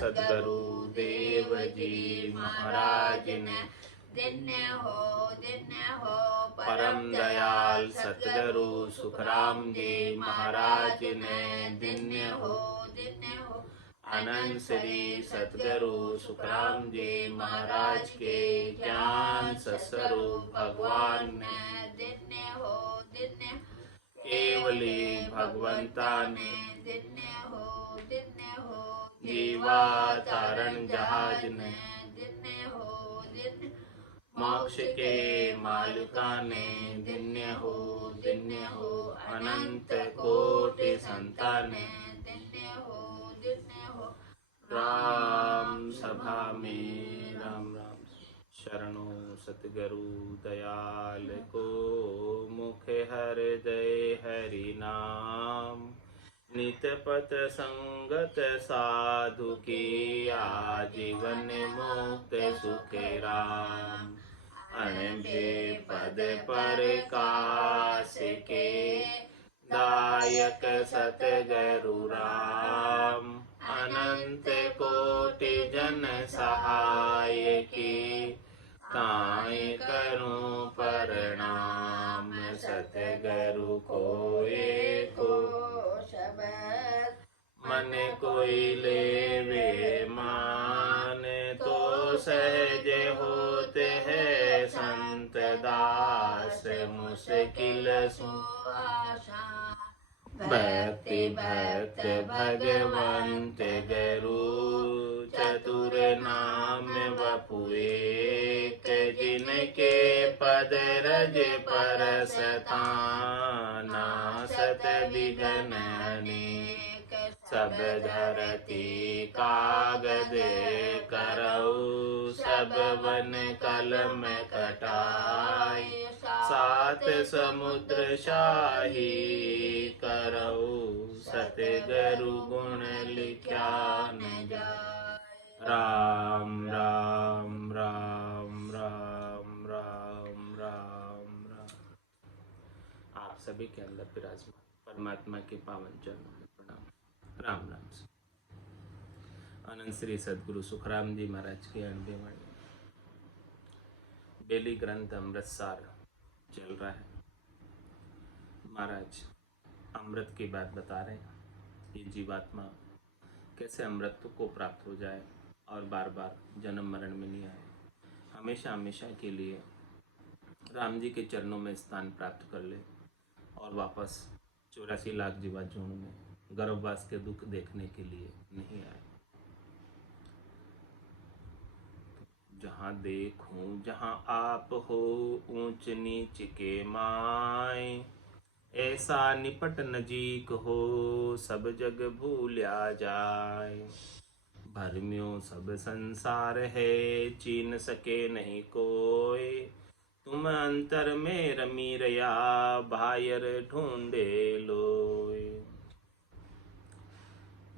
सद्गुरु देव जी महाराज ने धन्य हो परम दयाल सद्गुरु सुखराम जी महाराज ने धन्य हो अनंत श्री सद्गुरु सुखराम जी महाराज के ज्ञान स्वरूप भगवान ने धन्य हो केवली भगवंता ने धन्य हो जीवा तारण जहाज ने धन्य हो मोक्ष के मालिका ने धन्य हो अनंत कोटि संतान ने धन्य हो राम सभा में राम राम शरणो सतगुरु दयाल को मुख हृदय हरि नाम नित पथ संगत साधु की आजीवन मुक्त सुख राम अनबे पद पर काश के दायक सतगुरु राम अनंत कोटि जन सहाय की ताय करूं प्रणाम सतगुरु को एको शब्द मन कोई लेवे मान तो सहज होते हैं संत दास मुश्किल सुआशा भक्ति भक्त भगवंत गुरु चतुर नाम वपु एक जिनके पद रज पर सताना सत विघ्न अनेक सब धरती कागज करऊ सब वन कलम कटाई सात समुद्र शाही करऊ सतगुरु गुण लिख्या न जाय राम राम राम राम राम राम राम। आप सभी के अंदर विराजमान परमात्मा के पावन चरणों में प्रणाम। राम राम। अनंत श्री सद्गुरु सुखराम जी महाराज की 80वीं वाणी बेली ग्रंथ अमृतसार चल रहा है। महाराज अमृत की बात बता रहे हैं कि जीवात्मा कैसे अमृत को प्राप्त हो जाए और बार बार जन्म मरण में नहीं आए, हमेशा हमेशा के लिए राम जी के चरणों में स्थान प्राप्त कर ले और वापस 84 लाख जीवा झुंड में गर्भवास के दुख देखने के लिए नहीं आए। जहाँ देखूं जहाँ आप हो ऊंच नीच के माय ऐसा निपट नजीक हो सब जग भूल्या जाए। भरम्यों सब संसार है चीन सके नहीं कोई तुम अंतर में रमी रया बाहर ढूंढे लोय।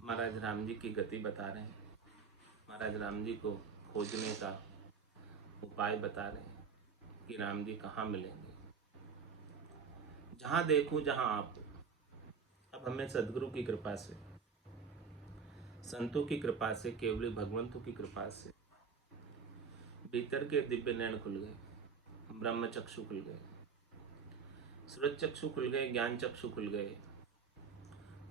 महाराज राम जी की गति बता रहे हैं, महाराज राम जी को खोजने का उपाय बता रहे हैं कि राम जी कहाँ मिलेंगे। जहाँ देखूं जहाँ आप। अब हमें सद्गुरु की कृपा से, संतों की कृपा से, केवली भगवंतों की कृपा से भीतर के दिव्य नयन खुल गए, ब्रह्म चक्षु खुल गए, सूरज चक्षु खुल गए, ज्ञान चक्षु खुल गए।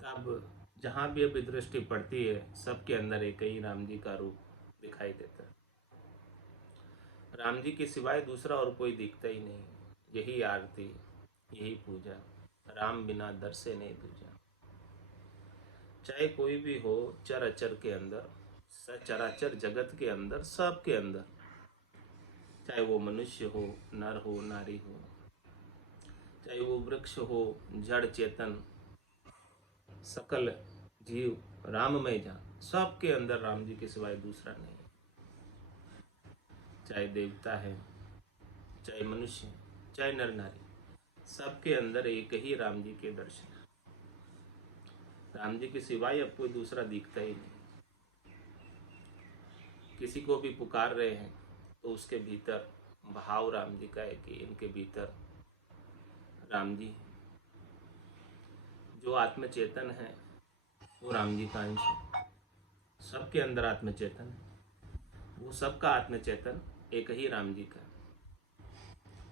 अब जहाँ भी अभी दृष्टि पड़ती है सबके अंदर एक ही राम जी का रूप दिखाई देता है। राम जी के सिवाय दूसरा और कोई दिखता ही नहीं। यही आरती, यही पूजा, राम बिना दर से नहीं दूजा। चाहे कोई भी हो चर अचर के अंदर, सचराचर जगत के अंदर, सब के अंदर, चाहे वो मनुष्य हो, नर हो, नारी हो, चाहे वो वृक्ष हो, जड़ चेतन, सकल जीव राममय जा, सब के अंदर राम जी के सिवाय दूसरा नहीं। चाहे देवता है, चाहे मनुष्य, चाहे नर नारी, सबके अंदर एक ही राम जी के दर्शन। राम जी के सिवाय अब कोई दूसरा दिखता ही नहीं। किसी को भी पुकार रहे हैं तो उसके भीतर भाव राम जी का है कि इनके भीतर राम जी, जो आत्म चेतन है वो राम जी का अंश है, सबके अंदर आत्म चेतन है। वो सबका आत्म चेतन एक ही राम जी का।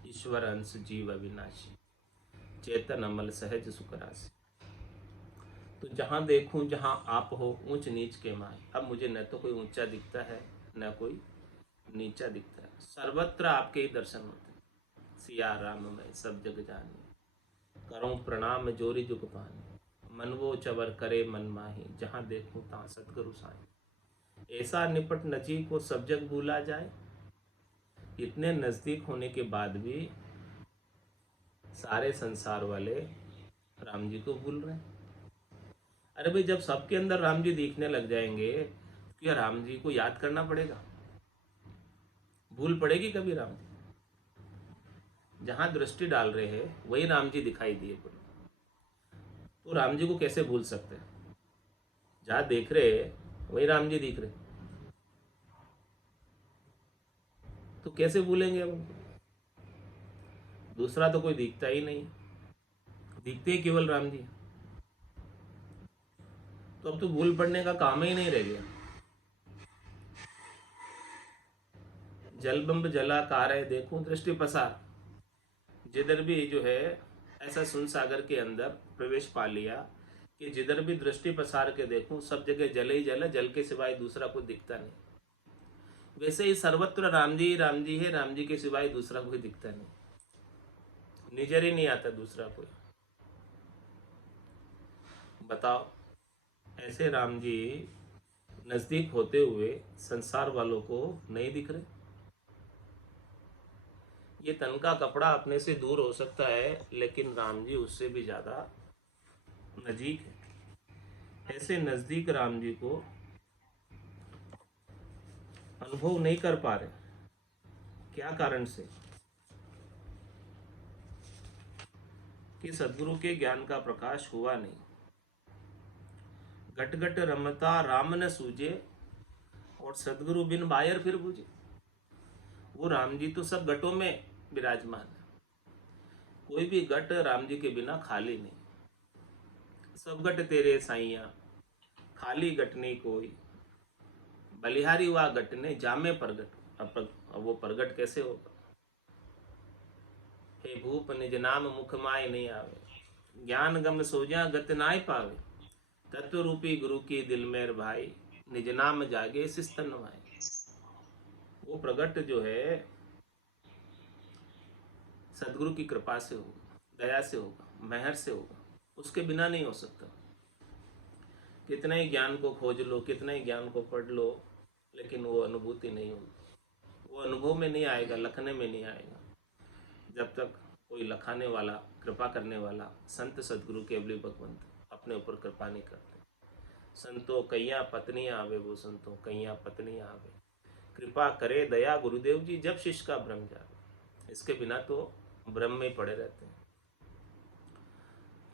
ईश्वर अंश जीव अविनाशी, चेतन अमल सहज सुख राशि। तो जहाँ देखूं जहाँ आप हो, ऊंच नीच के माए। अब मुझे न तो कोई ऊंचा दिखता है न कोई नीचा दिखता है, सर्वत्र आपके ही दर्शन होते हैं। सिया राम मैं सब जग जानी, करूं प्रणाम जोरी जुग पानी। मन वो चवर करे मन माही, जहाँ देखूं तहाँ सतगुरु साईं। ऐसा निपट नजी को सब जग भूला जाए। इतने नजदीक होने के बाद भी सारे संसार वाले राम जी को भूल रहे हैं। अरे भाई, जब सबके अंदर राम जी दिखने लग जाएंगे तो क्या राम जी को याद करना पड़ेगा? भूल पड़ेगी कभी राम जी? जहां दृष्टि डाल रहे हैं वही राम जी दिखाई दिए बोलो, तो राम जी को कैसे भूल सकते हैं? जहां देख रहे वही राम जी दिख रहे, तो कैसे भूलेंगे अब उनको? दूसरा तो कोई दिखता ही नहीं, दिखते ही केवल राम जी। तो अब तो भूल पड़ने का काम ही नहीं रह गया। जलबंब जलाकार है देखूं दृष्टि पसार। जिधर भी जो है ऐसा सुन सागर के अंदर प्रवेश पा लिया कि जिधर भी दृष्टि पसार के देखूं सब जगह जल ही जल है, जल के सिवाय दूसरा कोई दिखता नहीं। वैसे ही सर्वत्र राम जी है, राम जी के सिवाय दूसरा कोई दिखता नहीं, नजर ही नहीं आता दूसरा कोई। बताओ, ऐसे राम जी नजदीक होते हुए संसार वालों को नहीं दिख रहे? ये तन का कपड़ा अपने से दूर हो सकता है, लेकिन राम जी उससे भी ज्यादा नजीक है। ऐसे नजदीक राम जी को अनुभव नहीं कर पा रहे, क्या कारण से? कि सदगुरु के ज्ञान का प्रकाश हुआ नहीं। घट घट रमता राम न सूझे, और सदगुरु बिन बायर फिर बुझे। वो राम जी तो सब घटों में विराजमान है, कोई भी घट राम जी के बिना खाली नहीं। सब घट तेरे साइया, खाली घट नहीं कोई। बलिहारी हुआ घट ने जामे प्रगट। अब वो प्रगट कैसे होगा? हे भूप निज नाम मुख माय नहीं आवे, ज्ञान गम सोजा गत नाय पावे। तत्व रूपी गुरु की दिल मेर भाई, निज नाम जागे सिस्तन नवाए। वो प्रगट जो है सदगुरु की कृपा से होगा, दया से होगा, मेहर से होगा, उसके बिना नहीं हो सकता। कितना ही ज्ञान को खोज लो, कितना ही ज्ञान को पढ़ लो, लेकिन वो अनुभूति नहीं होगी। वो अनुभव में नहीं आएगा, लखने में नहीं आएगा, जब तक कोई लखाने वाला, कृपा करने वाला संत सदगुरु केवली भगवंत अपने ऊपर कृपा नहीं करते। संतो कैया पत्नियां आवे, वो संतो कैया पत्नियां आवे। कृपा करे दया गुरुदेव जी, जब शिष्य का भ्रम जावे। इसके बिना तो भ्रम में पड़े रहते हैं।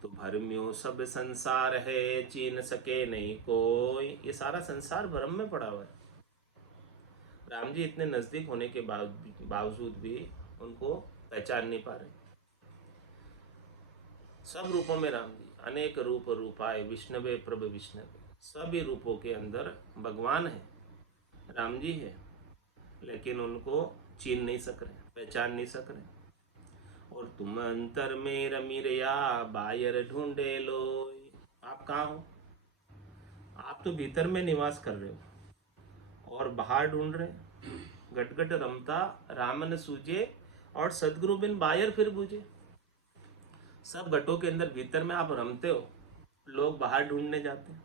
तो भरम्यो सब संसार है, चीन सके नहीं कोई। ये सारा संसार भ्रम में पड़ा हुआ है। राम जी इतने नजदीक होने के बावजूद भी उनको पहचान नहीं पा रहे। सब रूपों में राम जी, अनेक रूप रूपाए विष्णवे प्रभु विष्णवे। सभी रूपों के अंदर भगवान है, राम जी है, लेकिन उनको चीन नहीं सक रहे, पहचान नहीं सक रहे। और तुम अंतर में रमीरया, बायर ढूंढे लो। आप कहाँ हो? आप तो भीतर में निवास कर रहे हो और बाहर ढूंढ रहे। घट घट रमता रामन सूझे, और सदगुरु बिन बायर फिर बूझे। सब घटों के अंदर भीतर में आप रमते हो, लोग बाहर ढूंढने जाते हैं।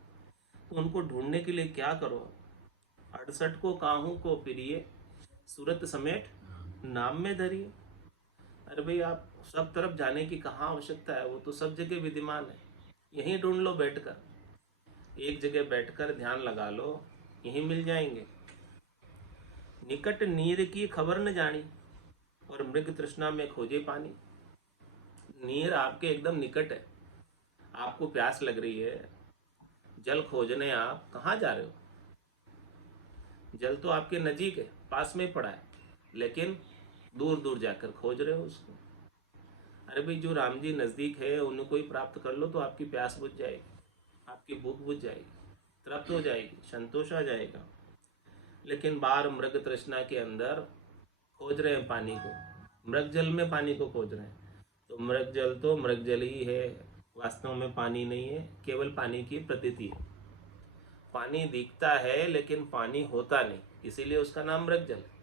तो उनको ढूंढने के लिए क्या करो? 68 को काहू को फिरिए, सूरत समेट नाम में धरिए। अरे भाई, आप सब तरफ जाने की कहाँ आवश्यकता है? वो तो सब जगह विद्यमान है। यहीं ढूंढ लो बैठकर, एक जगह बैठकर ध्यान लगा लो, यहीं मिल जाएंगे। निकट नीर की खबर न जानी, और मृग तृष्णा में खोजे पानी। नीर आपके एकदम निकट है, आपको प्यास लग रही है, जल खोजने आप कहाँ जा रहे हो? जल तो आपके नजीक है, पास में पड़ा है, लेकिन दूर दूर जाकर खोज रहे हो उसको। अरे भाई, जो राम जी नजदीक है उनको ही प्राप्त कर लो, तो आपकी प्यास बुझ जाएगी, आपकी भूख बुझ जाएगी। तृप्त हो जाएगी, संतोष आ जाएगा। लेकिन बाहर मृग तृष्णा के अंदर खोज रहे हैं पानी को, मृग जल में पानी को खोज रहे हैं। तो मृग जल ही है, वास्तव में पानी नहीं है, केवल पानी की प्रतीति है। पानी दिखता है लेकिन पानी होता नहीं, इसीलिए उसका नाम मृग जल है।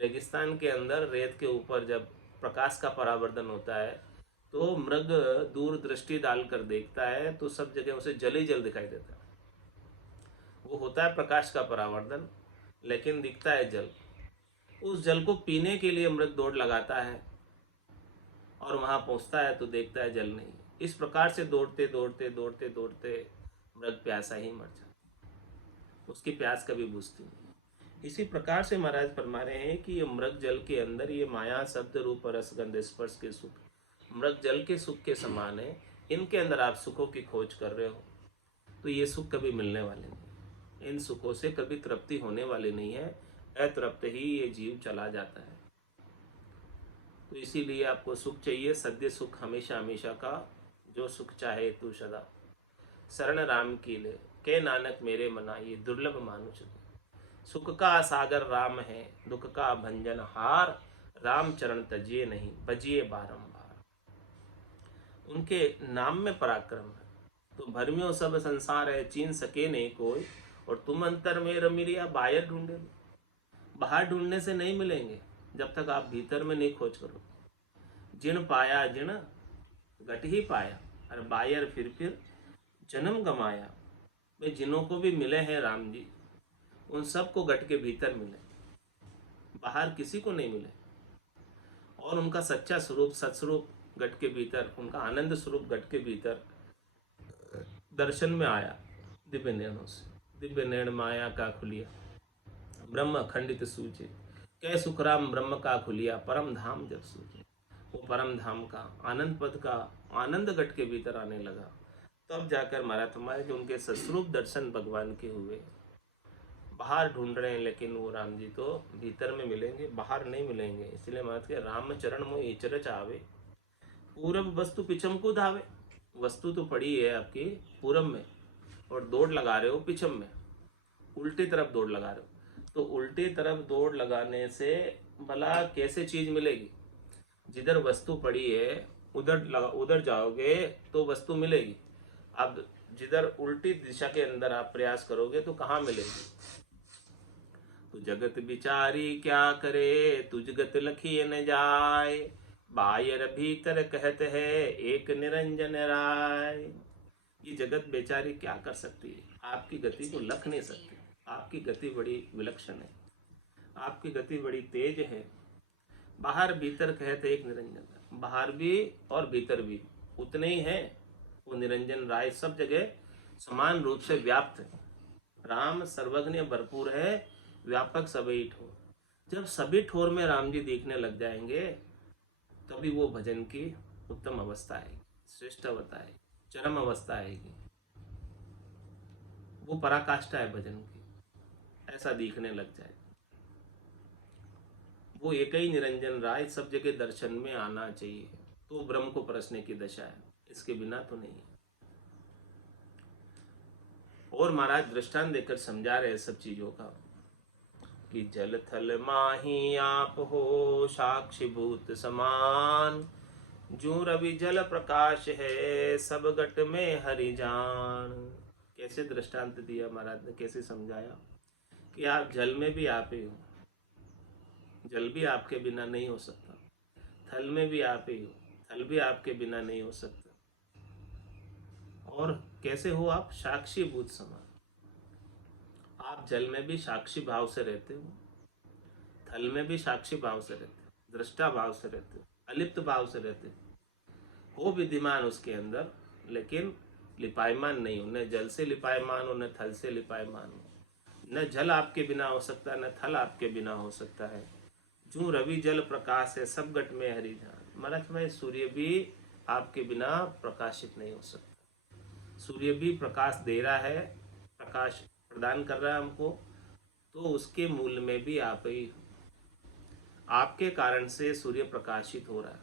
रेगिस्तान के अंदर रेत के ऊपर जब प्रकाश का परावर्तन होता है तो मृग दूर दृष्टि डालकर देखता है तो सब जगह उसे जल ही जल दिखाई देता है। वो होता है प्रकाश का परावर्तन, लेकिन दिखता है जल। उस जल को पीने के लिए मृग दौड़ लगाता है और वहां पहुंचता है तो देखता है जल नहीं। इस प्रकार से दौड़ते दौड़ते दौड़ते दौड़ते मृग प्यासा ही मर जाता, उसकी प्यास कभी बुझती नहीं। इसी प्रकार से महाराज फरमा रहे हैं कि ये मृग जल के अंदर ये माया शब्द रूप रसगंध स्पर्श के सुख मृग जल के सुख के समान है। इनके अंदर आप सुखों की खोज कर रहे हो तो ये सुख कभी मिलने वाले नहीं, इन सुखों से कभी तृप्ति होने वाली नहीं है। अतृप्त ही ये जीव चला जाता है। तो इसीलिए आपको सुख चाहिए, सद्य सुख हमेशा हमेशा का, जो सुख चाहे तू सदा शरण राम की ले, के नानक मेरे मना ये दुर्लभ मानुष। सुख का सागर राम है, दुख का भंजन हार, राम चरण तजिए नहीं बजिए बारंबार। उनके नाम में पराक्रम है। तो भरमियों सब संसार है, चीन सके नहीं कोई, और तुम अंतर में रमिरिया बाहर ढूंढे। बाहर ढूंढने से नहीं मिलेंगे जब तक आप भीतर में नहीं खोज करो। जिन पाया जिन घट ही पाया, और बायर फिर जन्म गमाया। वे जिनों को भी मिले हैं राम जी, उन सबको घट के भीतर मिले, बाहर किसी को नहीं मिले। और उनका सच्चा स्वरूप सत्स्वरूप घट के भीतर, उनका आनंद स्वरूप घट के भीतर दर्शन में आया दिव्य नैनों से। दिव्य नैन माया का खुलिया, ब्रह्म खंडित सूझे, कै सुखराम ब्रह्म का खुलिया, परम धाम जब सूझे। वो परम धाम का आनंद पद का आनंद घट के भीतर आने लगा, तब जाकर महाराज कि उनके सस्वरूप दर्शन भगवान के हुए। बाहर ढूंढ रहे हैं लेकिन वो राम जी तो भीतर में मिलेंगे, बाहर नहीं मिलेंगे। इसलिए महाराज के राम चरण मोह इचरच आवे, पूरब वस्तु पिछम को धावे। वस्तु तो पड़ी है आपकी पूरब में और दौड़ लगा रहे हो पिछम में, उल्टी तरफ दौड़ लगा रहे हो। तो उल्टी तरफ दौड़ लगाने से भला कैसे चीज मिलेगी? जिधर वस्तु पड़ी है उधर जाओगे तो वस्तु मिलेगी। अब जिधर उल्टी दिशा के अंदर आप प्रयास करोगे तो कहाँ मिलेगी? तो जगत बिचारी क्या करे, तुझगत लखिए न जाए, बायर भीतर कहत है एक निरंजन राय। ये जगत बेचारी क्या कर सकती है? आपकी गति को लख नहीं सकती। आपकी गति बड़ी विलक्षण है, आपकी गति बड़ी तेज है। बाहर भीतर कहते एक निरंजन, बाहर भी और भीतर भी उतने ही है वो निरंजन राय, सब जगह समान रूप से व्याप्त है। राम सर्वज्ञ भरपूर है, व्यापक सभी ठोर। जब सभी ठोर में राम जी दिखने लग जाएंगे तभी वो भजन की उत्तम अवस्था आएगी, श्रेष्ठ अवस्था आएगी, चरम अवस्था आएगी। वो पराकाष्ठा है भजन की, ऐसा दिखने लग जाए। वो एक ही निरंजन राय, सब जगह दर्शन में आना चाहिए। तो ब्रह्म को परसने की दशा है, इसके बिना तो नहीं है। और महाराज दृष्टांत देकर समझा रहे सब चीजों का कि जल थल माही आप हो साक्षी भूत समान, जो रवि जल प्रकाश है सब घट में हरि जान। कैसे दृष्टांत दिया महाराज ने, कैसे समझाया कि आप जल में भी आप ही हो, जल भी आपके बिना नहीं हो सकता, थल में भी आप ही हो, थल भी आपके बिना नहीं हो सकता। और कैसे हो आप? साक्षी भूत समान। आप जल में भी साक्षी भाव से रहते हो, थल में भी साक्षी भाव से रहते हो, दृष्टा भाव से रहते हो, अलिप्त भाव से रहते हो विद्यमान उसके अंदर, लेकिन लिपायमान नहीं हो। न जल से लिपायमान हो, न थल से लिपायमान हो। न जल आपके बिना हो सकता, न थल आपके बिना हो सकता है। जो रवि जल प्रकाश है सब घट में हरि जान। महाराज भाई सूर्य भी आपके बिना प्रकाशित नहीं हो सकता। सूर्य भी प्रकाश दे रहा है, प्रकाश प्रदान कर रहा है हमको, तो उसके मूल में भी आप ही हो। आपके कारण से सूर्य प्रकाशित हो रहा है।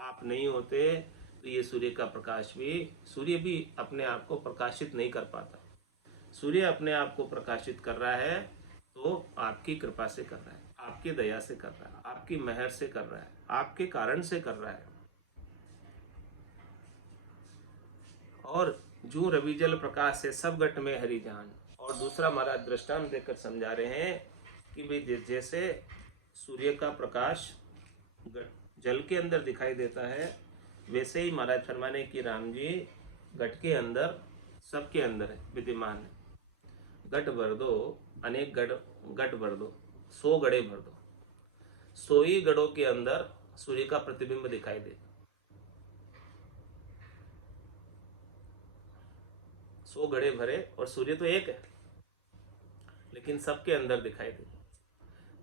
आप नहीं होते तो ये सूर्य का प्रकाश भी, सूर्य भी अपने आप को प्रकाशित नहीं कर पाता। सूर्य अपने आप को प्रकाशित कर रहा है तो आपकी कृपा से कर रहा है, आपकी दया से कर रहा है, आपकी मेहर से कर रहा है, आपके कारण से कर रहा है। और जू रवि जल प्रकाश से सब घट में हरि जान। और दूसरा महाराज दृष्टांत देकर समझा रहे हैं कि भाई जैसे सूर्य का प्रकाश जल के अंदर दिखाई देता है, वैसे ही महाराज फरमाने कि राम जी घट के अंदर, सबके अंदर है, विद्यमान है। घट भर दो, अनेक घट भर दो, 100 घड़े भर दो, 100 ही घड़ों के अंदर सूर्य का प्रतिबिंब दिखाई दे। 100 घड़े भरे और सूर्य तो एक है, लेकिन सबके अंदर दिखाई दे।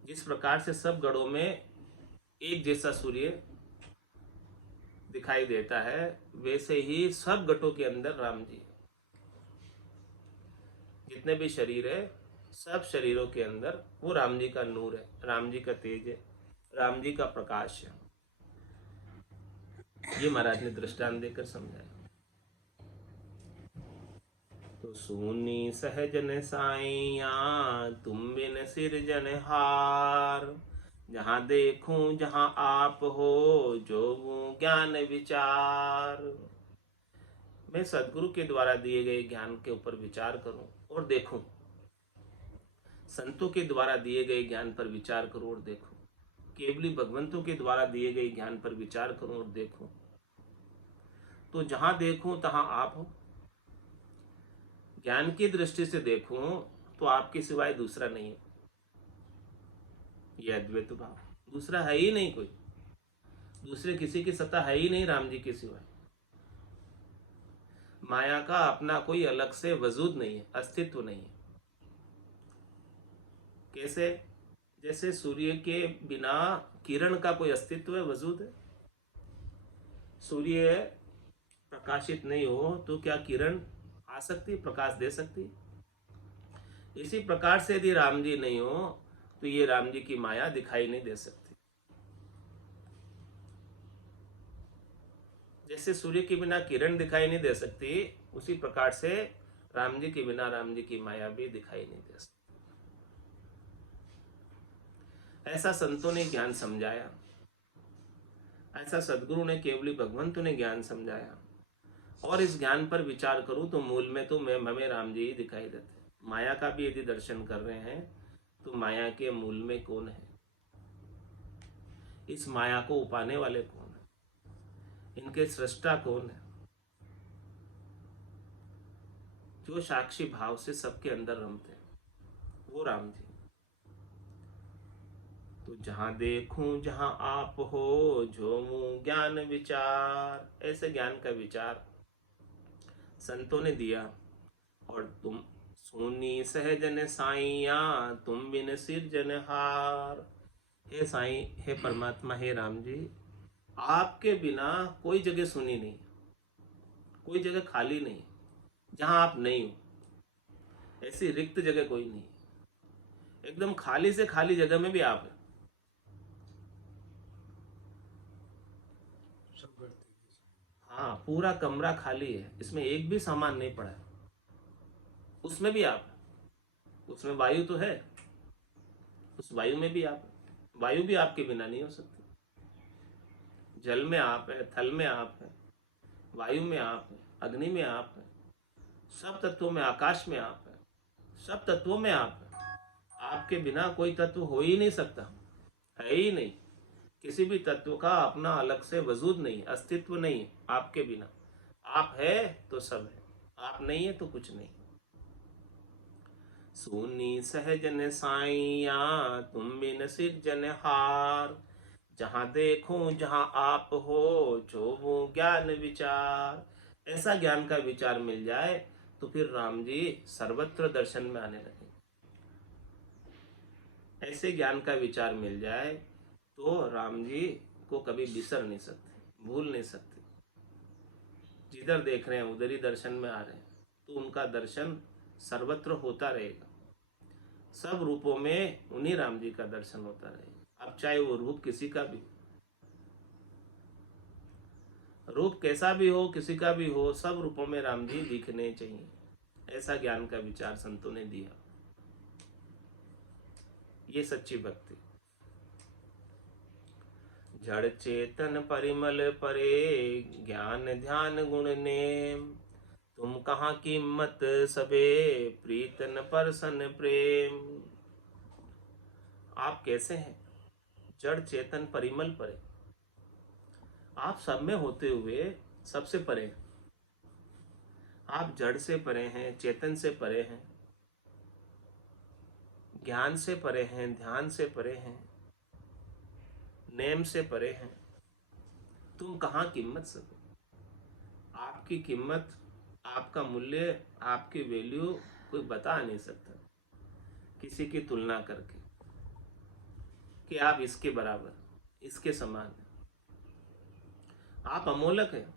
जिस प्रकार से सब घड़ों में एक जैसा सूर्य दिखाई देता है, वैसे ही सब घटों के अंदर राम जी। जितने भी शरीर है, सब शरीरों के अंदर वो राम जी का नूर है, राम जी का तेज है, राम जी का प्रकाश है। ये महाराज ने दृष्टांत देकर समझाया। तो सूनी सहजन साइया तुम बिन सिरजनहार, जहाँ देखूं जहाँ आप हो जो ज्ञान विचार। मैं सदगुरु के द्वारा दिए गए ज्ञान के ऊपर विचार करूं और देखूं, संतों के द्वारा दिए गए ज्ञान पर विचार करूं और देखूं, केवली भगवंतों के द्वारा दिए गए ज्ञान पर विचार करूं और देखूं, तो जहां देखूं तहां आप हो। ज्ञान की दृष्टि से देखूं तो आपके सिवाय दूसरा नहीं है। यह अद्वैत भाव, दूसरा है ही नहीं कोई, दूसरे किसी की सत्ता है ही नहीं राम जी के सिवाय। माया का अपना कोई अलग से वजूद नहीं है, अस्तित्व नहीं है। कैसे? जैसे सूर्य के बिना किरण का कोई अस्तित्व है, वजूद है। सूर्य प्रकाशित नहीं हो तो क्या किरण आ सकती, प्रकाश दे सकती? इसी प्रकार से यदि राम जी नहीं हो तो ये राम जी की माया दिखाई नहीं दे सकती। जैसे सूर्य के बिना किरण दिखाई नहीं दे सकती, उसी प्रकार से राम जी के बिना राम जी की माया भी दिखाई नहीं दे सकती। ऐसा संतों ने ज्ञान समझाया, ऐसा सदगुरु ने, केवली भगवंत ने ज्ञान समझाया। और इस ज्ञान पर विचार करूं तो मूल में तो हमें राम जी ही दिखाई देते। माया का भी यदि दर्शन कर रहे हैं तो माया के मूल में कौन है, इस माया को उपाने वाले कौन है, इनके सृष्टा कौन है, जो साक्षी भाव से सबके अंदर रमते हैं, वो राम जी। तो जहां देखूं जहां आप हो जो मुँह ज्ञान विचार, ऐसे ज्ञान का विचार संतों ने दिया। और तुम सुनी सहजन साइया तुम बिन सिरजनहार। हे साईं, हे परमात्मा, हे राम जी, आपके बिना कोई जगह सुनी नहीं, कोई जगह खाली नहीं, जहां आप नहीं हो ऐसी रिक्त जगह कोई नहीं। एकदम खाली से खाली जगह में भी आप है। हाँ, पूरा कमरा खाली है, इसमें एक भी सामान नहीं पड़ा है, उसमें भी आप है। उसमें वायु तो है, उस वायु में भी आप है। वायु भी आपके बिना नहीं हो सकती। जल में आप है, थल में आप है, वायु में आप है, अग्नि में आप है, सब तत्वों में, आकाश में आप है, सब तत्वों में आप है। आपके बिना कोई तत्व हो ही नहीं सकता, है ही नहीं। किसी भी तत्व का अपना अलग से वजूद नहीं, अस्तित्व नहीं है आपके बिना। आप है तो सब है, आप नहीं है तो कुछ नहीं। सुनी सहजन साइया तुम बिन सिरजनहार, जहां देखूं जहां आप हो जो वो ज्ञान विचार। ऐसा ज्ञान का विचार मिल जाए तो फिर राम जी सर्वत्र दर्शन में आने लगे। ऐसे ज्ञान का विचार मिल जाए तो राम जी को कभी बिसर नहीं सकते, भूल नहीं सकते। जिधर देख रहे हैं उधर ही दर्शन में आ रहे हैं, तो उनका दर्शन सर्वत्र होता रहेगा। सब रूपों में उन्हीं राम जी का दर्शन होता रहेगा। अब चाहे वो रूप किसी का भी, रूप कैसा भी हो, किसी का भी हो, सब रूपों में राम जी दिखने चाहिए। ऐसा ज्ञान का विचार संतों ने दिया। ये सच्ची भक्ति। जड़ चेतन परिमल परे, ज्ञान ध्यान गुण नेम, तुम कहाँ कीमत सबे, प्रीतन परसन प्रेम। आप कैसे हैं? जड़ चेतन परिमल परे। आप सब में होते हुए सबसे परे हैं। आप जड़ से परे हैं, चेतन से परे हैं, ज्ञान से परे हैं, ध्यान से परे हैं, नेम से परे हैं। तुम कहाँ कीमत सको। आपकी कीमत, आपका मूल्य, आपकी वैल्यू कोई बता नहीं सकता किसी की तुलना करके कि आप इसके बराबर, इसके समान हैं। आप अमोलक हैं।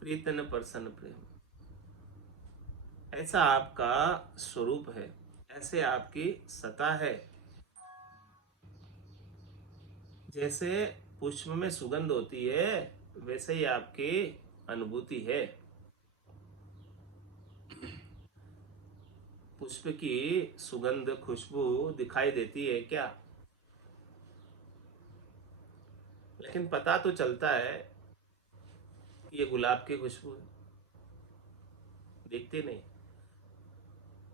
प्रीतन परसन प्रेम, ऐसा आपका स्वरूप है, ऐसे आपकी सत्ता है। जैसे पुष्प में सुगंध होती है, वैसे ही आपकी अनुभूति है। पुष्प की सुगंध, खुशबू दिखाई देती है क्या? लेकिन पता तो चलता है कि ये गुलाब की खुशबू है, दिखती नहीं।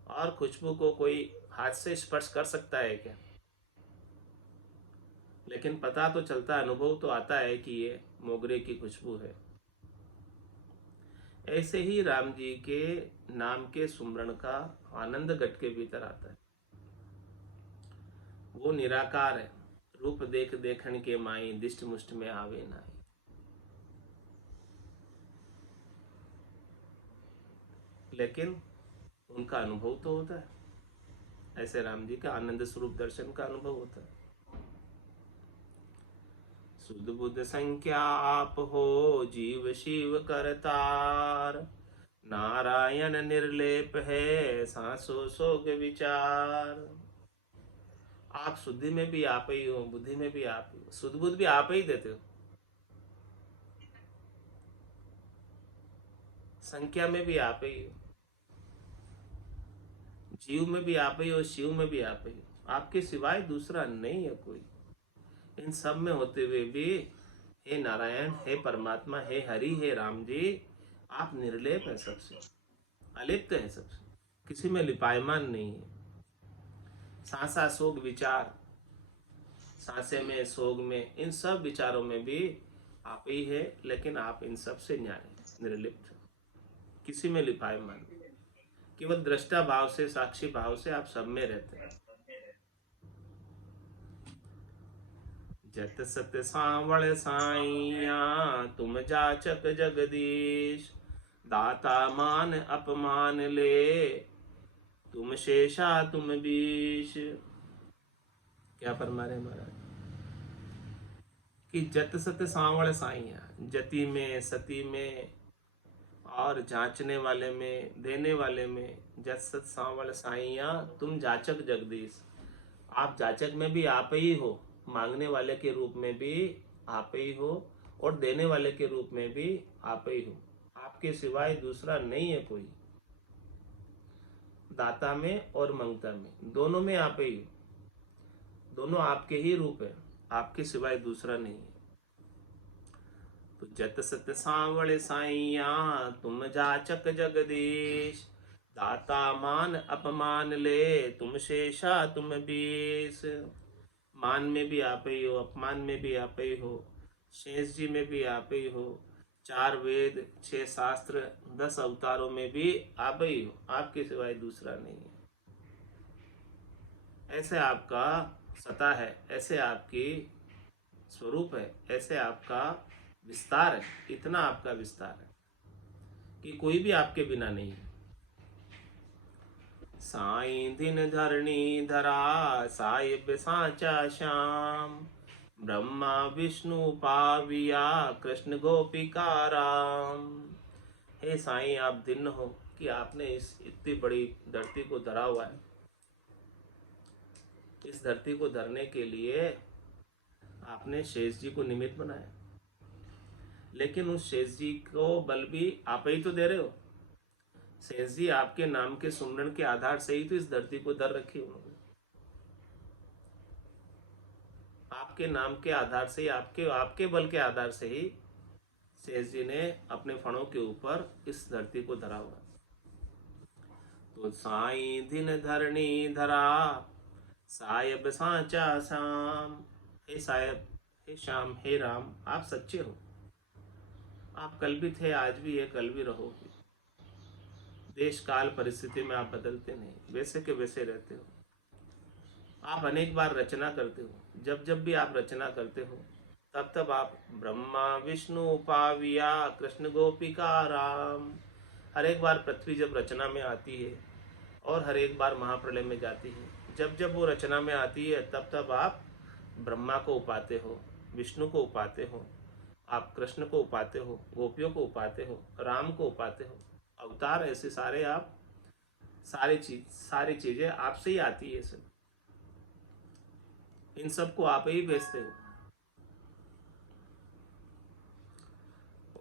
और खुशबू को कोई हाथ से स्पर्श कर सकता है क्या? लेकिन पता तो चलता, अनुभव तो आता है कि ये मोगरे की खुशबू है। ऐसे ही राम जी के नाम के सुमरण का आनंद घट के भीतर आता है। वो निराकार है। रूप देख देखन के माई, दिष्ट मुष्ट में आवे नाई। लेकिन उनका अनुभव तो होता है। ऐसे राम जी का आनंद स्वरूप दर्शन का अनुभव होता है। सुध बुध संख्या आप हो, जीव शिव करतार, नारायण निर्लेप है, सांसो सोग विचार। आप शुद्धि में भी आप ही हो, बुद्धि में भी आप ही हो, सुध बुध भी आप ही देते हो, संख्या में भी आप ही हो, जीव में भी आप ही हो, शिव में भी आप ही हो। आपके सिवाय दूसरा नहीं है कोई। इन सब में होते हुए भी हे नारायण, हे परमात्मा, हे हरि, हे राम जी, आप निर्लेप है सबसे, अलिप्त है सबसे, किसी में लिपायमान नहीं है। सांसा सोग विचार, सांसे में, सोग में, इन सब विचारों में भी आप ही है। लेकिन आप इन सब से न्यारे, निर्लिप्त, किसी में लिपायमान, केवल दृष्टा भाव से, साक्षी भाव से आप सब में रहते हैं। जत सत सांवड़ साइया, तुम जाचक जगदीश, दाता मान अपमान ले, तुम शेषा तुम बीश। क्या फरमा रहे महाराज कि जत सत सांवड़ साइया, जति में, सती में और जांचने वाले में, देने वाले में, जत सत सांवड़ साइया, तुम जाचक जगदीश। आप जाचक में भी आप ही हो, मांगने वाले के रूप में भी आप ही हो, और देने वाले के रूप में भी आप ही हो। आपके सिवाय दूसरा नहीं है कोई। दाता में और मंगता में, दोनों में आप ही हो, दोनों आपके ही रूप है, आपके सिवाय दूसरा नहीं है। तो जत सत सांवड़ साइया, तुम जाचक जगदीश, दाता मान अपमान ले, तुम शेषा तुम बीस। मान में भी आप ही हो, अपमान में भी आप ही हो, शेष जी में भी आप ही हो, 4 वेद, 6 शास्त्र, 10 अवतारों में भी आप ही हो, आपके सिवाय दूसरा नहीं है। ऐसे आपका सत्ता है, ऐसे आपकी स्वरूप है, ऐसे आपका विस्तार है, इतना आपका विस्तार है कि कोई भी आपके बिना नहीं है। साई दिन धरणी धरा, साहिब साचा श्याम, ब्रह्मा विष्णु पाविया, कृष्ण गोपिका राम। हे साईं, आप दिन हो कि आपने इस इतनी बड़ी धरती को धरा हुआ है। इस धरती को धरने के लिए आपने शेष जी को निमित्त बनाया। लेकिन उस शेष जी को बल भी आप ही तो दे रहे हो। शेष जी आपके नाम के सुमरण के आधार से ही तो इस धरती को धर रखी उन्होंने। आपके नाम के आधार से ही, आपके आपके बल के आधार से ही शेष जी ने अपने फणों के ऊपर इस धरती को धरा हुआ। तो साई दिन धरणी धरा, सायब सांचा शाम। हे सायब, हे श्याम, हे राम, आप सच्चे हो। आप कल भी थे, आज भी है, कल भी रहोगे। देश काल परिस्थिति में आप बदलते नहीं, वैसे के वैसे रहते हो। आप अनेक बार रचना करते हो। जब जब भी आप रचना करते हो, तब तब आप ब्रह्मा विष्णु पाविया कृष्ण गोपिका राम। हर एक बार पृथ्वी जब रचना में आती है और हर एक बार महाप्रलय में जाती है, जब जब वो रचना में आती है तब तब आप ब्रह्मा को उपाते हो, विष्णु को उपाते हो, आप कृष्ण को उपाते हो, गोपियों को उपाते हो, राम को उपाते हो। अवतार ऐसे सारे आप, सारी चीजें आपसे ही आती है। सब इन सबको आप ही भेजते हो।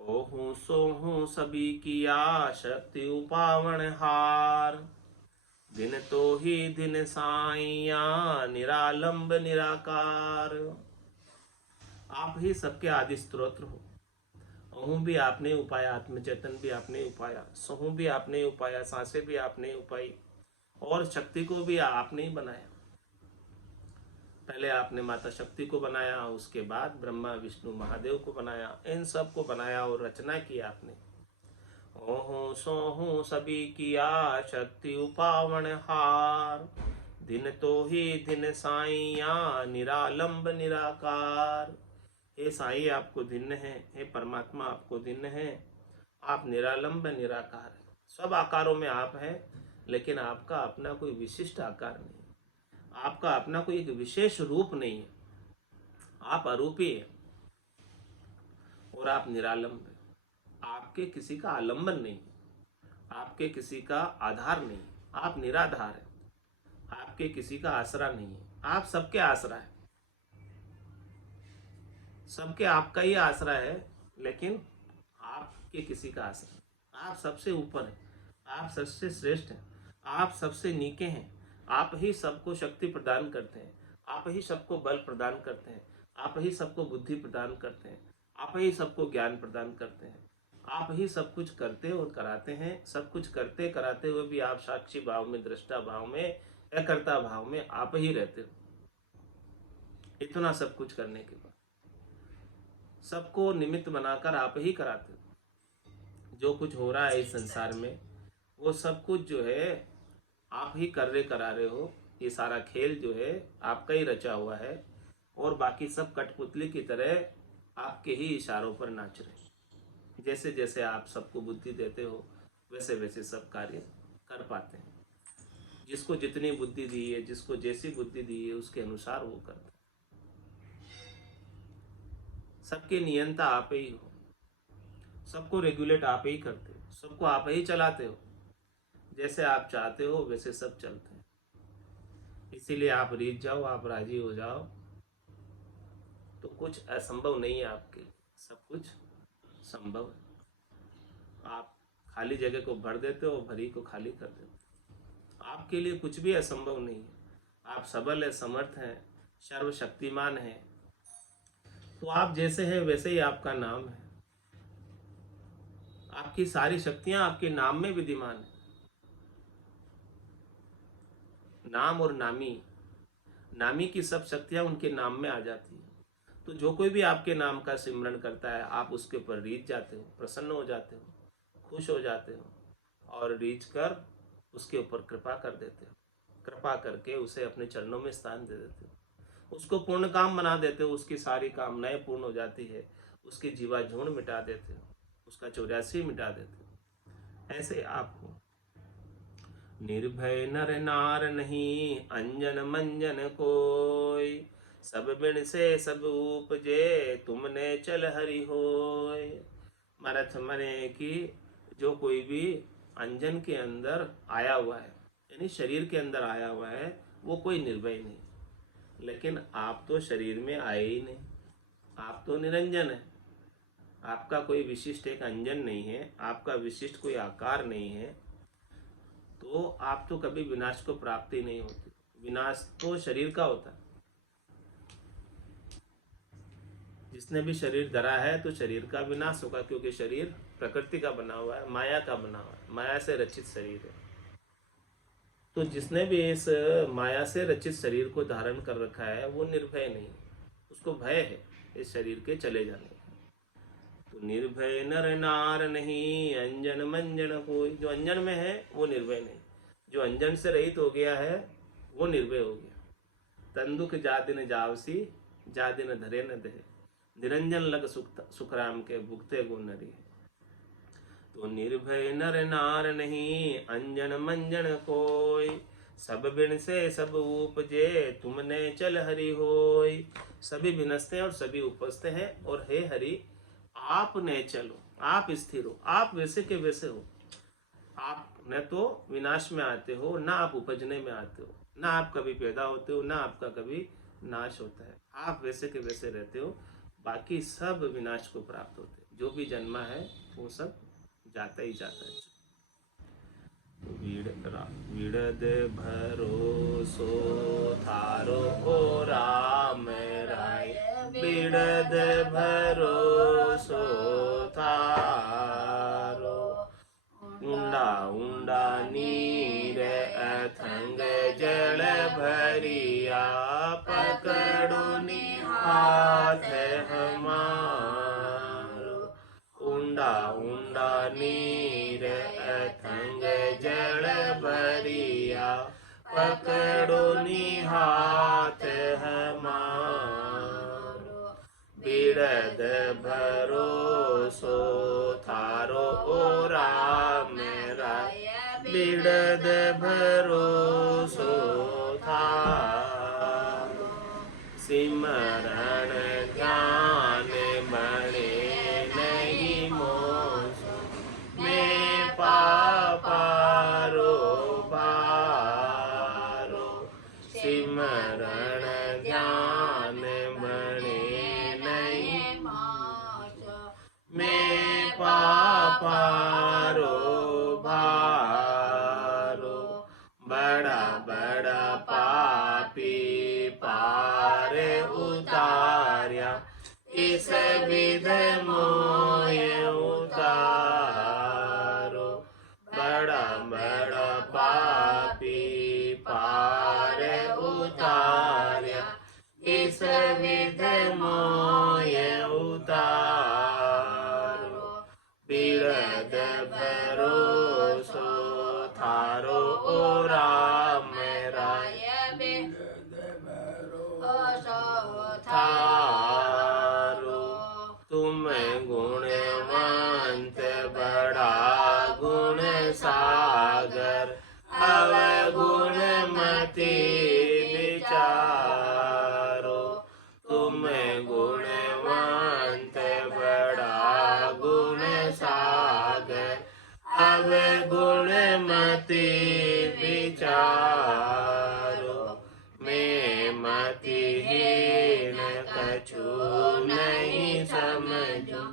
ओहू सोहू सभी किया शक्ति उपावण हार, दिन तो ही दिन साइया निरालंब निराकार। आप ही सबके आदि स्तोत्र हो। अहूँ भी आपने उपाया, आत्मचेतन भी आपने उपाया, सहू भी आपने उपाया, सांसें भी आपने उपाई, और शक्ति को भी आपने ही बनाया। पहले आपने माता शक्ति को बनाया, उसके बाद ब्रह्मा विष्णु महादेव को बनाया, इन सब को बनाया और रचना की आपने। ओहू सोहू सभी किया शक्ति उपावण हार, दिन तो ही दिन साइया निरालंब निराकार। हे साई आपको दिन है, हे परमात्मा आपको दिन है। आप निरालंब निराकार है, सब आकारों में आप हैं, लेकिन आपका अपना कोई विशिष्ट आकार नहीं, आपका अपना कोई एक विशेष रूप नहीं है। आप अरूपी है और आप निरालंब है। आपके किसी का आलंबन नहीं है, आपके किसी का आधार नहीं है, आप निराधार है। आपके किसी का आसरा नहीं है, आप सबके आसरा है। सबके आपका ही आसरा है, लेकिन आपके किसी का आसरा। आप सबसे ऊपर है, आप सबसे श्रेष्ठ हैं, आप सबसे नीचे हैं। आप ही सबको शक्ति प्रदान करते हैं, आप ही सबको बल प्रदान करते हैं, आप ही सबको बुद्धि प्रदान करते हैं, आप ही सबको ज्ञान प्रदान करते हैं। आप ही सब कुछ करते और कराते हैं। सब कुछ करते कराते हुए भी आप साक्षी भाव में, दृष्टा भाव में, अकर्ता भाव में आप ही रहते हो। इतना सब कुछ करने के बाद सबको निमित्त बनाकर आप ही कराते हो। जो कुछ हो रहा है इस संसार में, वो सब कुछ जो है आप ही कर रहे करा रहे हो। ये सारा खेल जो है आपका ही रचा हुआ है, और बाकी सब कठपुतली की तरह आपके ही इशारों पर नाच रहे। जैसे जैसे आप सबको बुद्धि देते हो, वैसे वैसे सब कार्य कर पाते हैं। जिसको जितनी बुद्धि दी है, जिसको जैसी बुद्धि दी है, उसके अनुसार वो करते हैं। सबके नियंता आप ही हो, सबको रेगुलेट आप ही करते हो, सबको आप ही चलाते हो। जैसे आप चाहते हो वैसे सब चलते हैं। इसीलिए आप रीत जाओ, आप राजी हो जाओ, तो कुछ असंभव नहीं है आपके लिए, सब कुछ संभव है। आप खाली जगह को भर देते हो, भरी को खाली कर देते हो। आपके लिए कुछ भी असंभव नहीं है। आप सबल है, समर्थ हैं, सर्वशक्तिमान हैं। तो आप जैसे हैं वैसे ही आपका नाम है। आपकी सारी शक्तियां आपके नाम में विद्यमान है। नाम और नामी, नामी की सब शक्तियां उनके नाम में आ जाती है। तो जो कोई भी आपके नाम का सिमरन करता है, आप उसके ऊपर रीझ जाते हो, प्रसन्न हो जाते हो, खुश हो जाते हो, और रीझ कर उसके ऊपर कृपा कर देते हो। कृपा करके उसे अपने चरणों में स्थान दे देते हो, उसको पूर्ण काम बना देते हो। उसकी सारी कामनाएं पूर्ण हो जाती है, उसकी जीवा झूण मिटा देते हो, उसका 84 मिटा देते हो। ऐसे आप हो। निर्भय नर नार नहीं, अंजन मंजन कोय, सब बिन से सब उपजे, तुमने चल हरि होय। मरथ मने कि जो कोई भी अंजन के अंदर आया हुआ है, यानी शरीर के अंदर आया हुआ है, वो कोई निर्भय नहीं। लेकिन आप तो शरीर में आए ही नहीं, आप तो निरंजन है। आपका कोई विशिष्ट एक अंजन नहीं है, आपका विशिष्ट कोई आकार नहीं है, तो आप तो कभी विनाश को प्राप्ति नहीं होती। विनाश तो शरीर का होता है। जिसने भी शरीर धरा है तो शरीर का विनाश होगा, क्योंकि शरीर प्रकृति का बना हुआ है, माया का बना हुआ है, माया से रचित शरीर है। तो जिसने भी इस माया से रचित शरीर को धारण कर रखा है वो निर्भय नहीं, उसको भय है इस शरीर के चले जाने का। तो निर्भय नर नार नहीं, अंजन मंजन कोई। जो अंजन में है वो निर्भय नहीं, जो अंजन से रहित हो गया है वो निर्भय हो गया। तंदुख जादिन जावसी, जादिन धरे न दे, निरंजन लग सुखराम के भुगते गो नरी। तो निर्भय नर नार नहीं, अंजन मंजन कोई। सब बिन से सब उपजे, तुमने चल हरि होय। सभी बिनसते हैं और सभी उपजते हैं, और हे हरि आपने चलो, आप स्थिर हो, आप वैसे के वैसे हो। आप न तो विनाश में आते हो, ना आप उपजने में आते हो, ना आप कभी पैदा होते हो, ना आपका कभी नाश होता है। आप वैसे के वैसे रहते हो, बाकी सब विनाश को प्राप्त होते हैं। जो भी जन्मा है वो सब जाता ही जाता है। विड़द भरोसो थारो ओ राम राय, विड़द भरोसो थारो। ऊंडा ऊंडा नीर अथंग जल भरिया, पकड़ो हाथ हमारो। ऊंडा ऊंडा नीर अथंग जल भरिया, पकड़ो हाथ हमारो। बिरद भरोसो थारो ओ राम राय, बिरद भरोसो थारो। सिमरण ध्यान बने नहीं मोस, मैं पापारो भारो। सिमरण ध्यान बने नहीं मोस, मैं पापारो भारो। बड़ा बड़ा पापी पार उतार्या, इस विध मोय उतारो। बड़ा बड़ा पापी पार उतार्या, इस विध मोय उतारो। बिरद भरोसो थारो ओ राम राय, बिरद भरोसो थारो। तुम गुणवंत बड़ा गुण सागर, अवगुण मति विचारो। तुम गुणवंत बड़ा गुण सागर, अवगुण मति विचारो। मैं मतिहीन कछु नहीं समझो,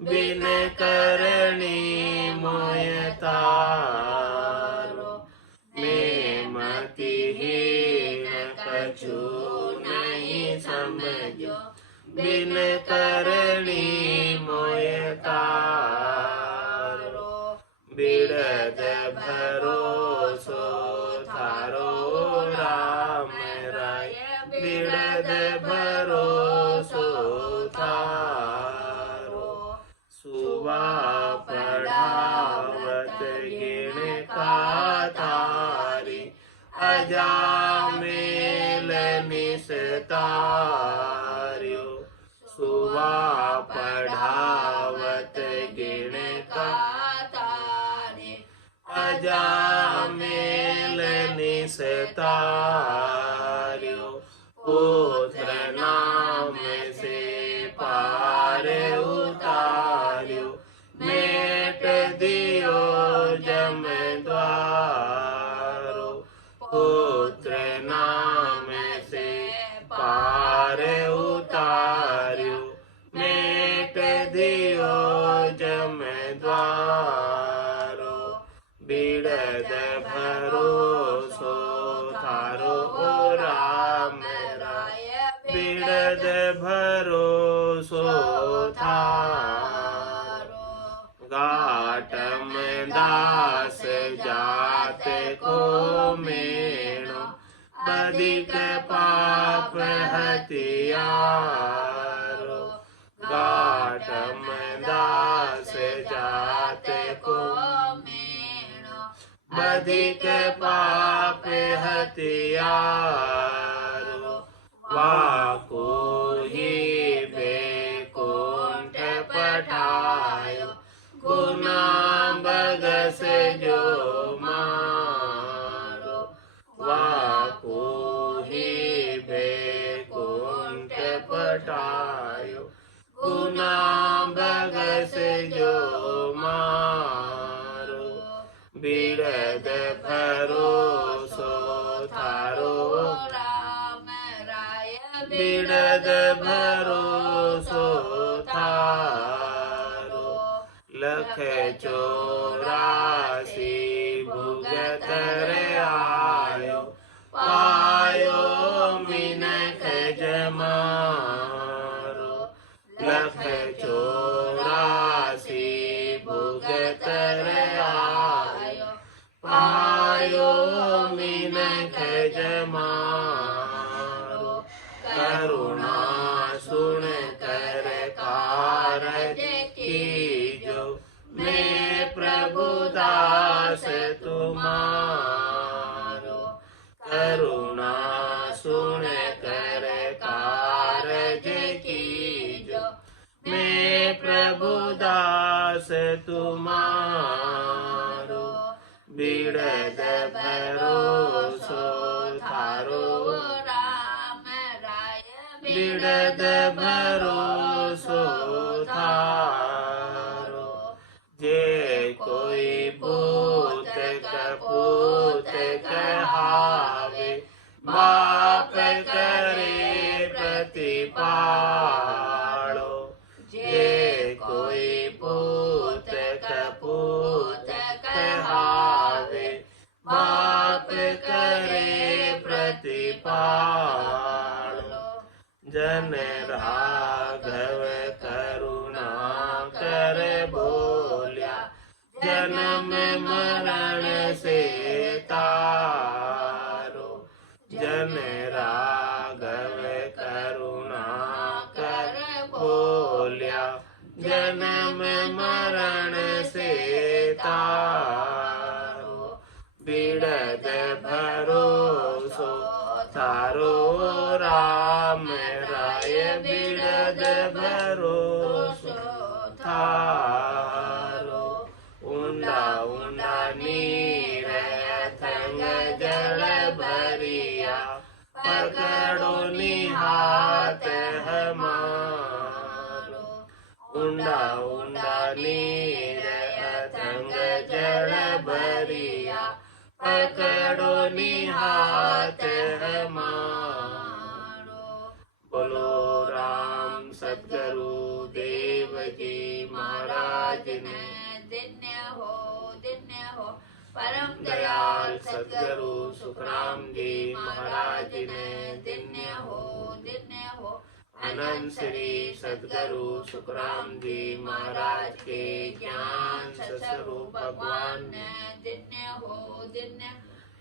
बिन करणी मोय तारो। मैं मतिहीन कछु नहीं समझो, बिन करणी मोय तारो। बिरद भरोसो थारो राम राय, बिरद भरोसो थारो। सुबह पढ़ावत गिण का तारी, अजामेल निस्तार्यो। सुबह पढ़ावत गिण का तारी, अजामेल निस्तार्यो। पुत्र नाम से पार उतार्यो, मेट दियो जम द्वारो। पुत्र नाम से पार उतार्यो, मेट दियो भरोसो थारो ओ राम राय बिरद भरोसो थारो घाटम दास जात को मेणो बधिक पाप हथियारो घाटम दास जात को मेणो बधिक पाप हथियारो वाको ही बेकुंठ पठायो गुना बगस जो मारो वाको ही बेकुंठ पठायो गुना बगस जो मारो बिरद भरोसो थारो राम राय बिरद भरोसो थारो लख 84 भुगत रे आयो पायो मिनख जमारो लख 84 भुगत रे आयो पायो मिनख जमारो करुणा सुन कर कारज कीजो मैं प्रभु दास तुम्हारो करुणा सुन कर कारज कीजो मैं प्रभु दास तुम्हारो बिरद भरोसो थारो राम राय बिरद भरोसो थारो जे कोई पूत कपूत कहावे बाप करे प्रतिपालो जे कोई पूत कपूत कहावे बाप करे प्रतिपालो जन राघव करुणा कर बोलिया जन्म मरण से तारो जन राघव करुणा कर बोलिया जन्म मरण से तारो बिरद भरोसो थारो राम राय बिरद भरोसो थारो ऊंडा ऊंडा नीर अथंग जल भरिया पकड़ो निहात हमारो ऊंडा ऊंडा नीर अथंग जल भरिया पकड़ो निहात हमारो बोलो राम सद्गुरु देव जी महाराज ने दिन्य हो परम दयाल सद्गुरु सुखराम जी महाराज ने दिन्य हो अनंत श्री सद्गुरु सुखराम जी महाराज के ज्ञान स्वरूप भगवान ने दिन्य हो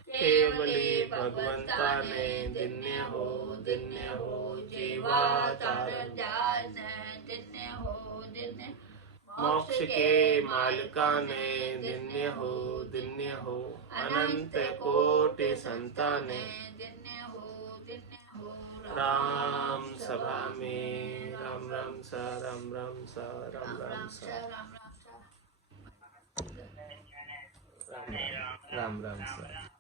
केवली भगवंता ने दिन्य हो जीवा तारण जान दिन्य हो मोक्ष के मालिका ने दिन्य हो अनंत कोटि संताने दिन्य हो राम सभा में राम राम सा राम राम सा राम राम सा राम राम सा